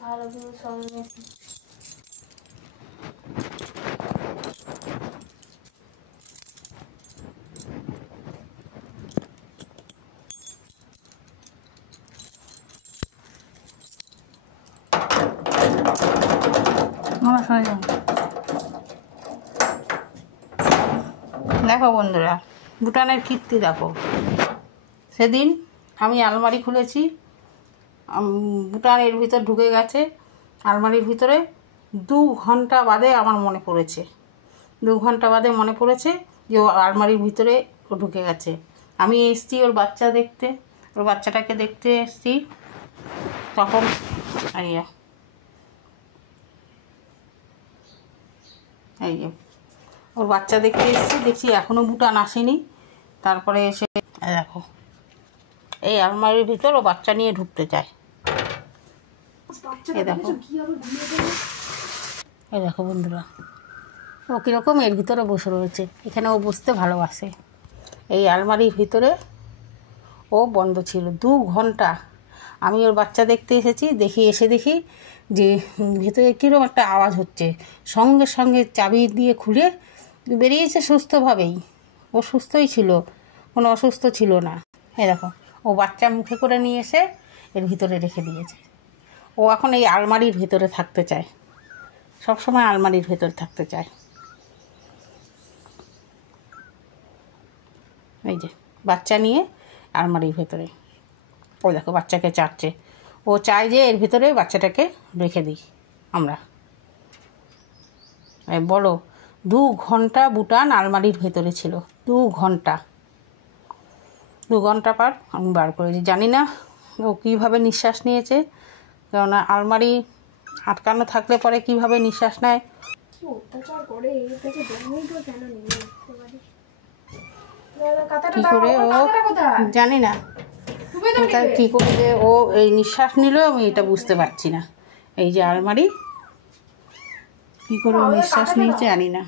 দেখো বন্ধুরা, ভুটানের কীর্তি দেখো। সেদিন আমি আলমারি খুলেছি, ভুটানের ভিতর ঢুকে গেছে। আলমারির ভিতরে 2 ঘন্টা বাদে আমার মনে পড়েছে, 2 ঘন্টা বাদে মনে পড়েছে যে ও আলমারির ভিতরে ও ঢুকে গেছে। আমি এসছি ওর বাচ্চা দেখতে, ওর বাচ্চাটাকে দেখতে এসছি। তখন এই যে ওর বাচ্চা দেখতে এসেছি, দেখছি এখনও ভুটান আসেনি। তারপরে এসে দেখো এই আলমারির ভিতর ও বাচ্চা নিয়ে ঢুকতে চায়। এই দেখো বন্ধুরা, ও কীরকম এর ভিতরে বসে রয়েছে। এখানে ও বসতে ভালোবাসে। এই আলমারির ভিতরে ও বন্ধ ছিল 2 ঘন্টা। আমি ওর বাচ্চা দেখতে এসেছি, দেখি যে ভেতরে কীরকম একটা আওয়াজ হচ্ছে। সঙ্গে সঙ্গে চাবি দিয়ে খুলে বেরিয়েছে সুস্থভাবেই। ও সুস্থই ছিল, কোনো অসুস্থ ছিল না। এই দেখো ও বাচ্চা মুখে করে নিয়ে এসে এর ভিতরে রেখে দিয়েছে। ও এখন এই আলমারির ভিতরে থাকতে চায়, সবসময় আলমারির ভেতর থাকতে চায়। এই যে বাচ্চা নিয়ে আলমারির ভেতরে, ওই দেখো বাচ্চাকে চাটছে। ও চায় যে এর ভিতরে বাচ্চাটাকে রেখে দিই আমরা। বলো, 2 ঘন্টা ভুটান আলমারির ভেতরে ছিল। 2 ঘন্টা, 2 ঘন্টা পর আমি বার করেছি। জানি না ও কীভাবে নিঃশ্বাস নিয়েছে, কেননা আলমারি আটকানো থাকলে পরে কীভাবে নিঃশ্বাস নেয়। কী করে ও জানি না, কী করে যে ও এই নিঃশ্বাস নিল আমি এটা বুঝতে পারছি না। এই যে আলমারি কী করে নিঃশ্বাস নিয়েছে জানি না।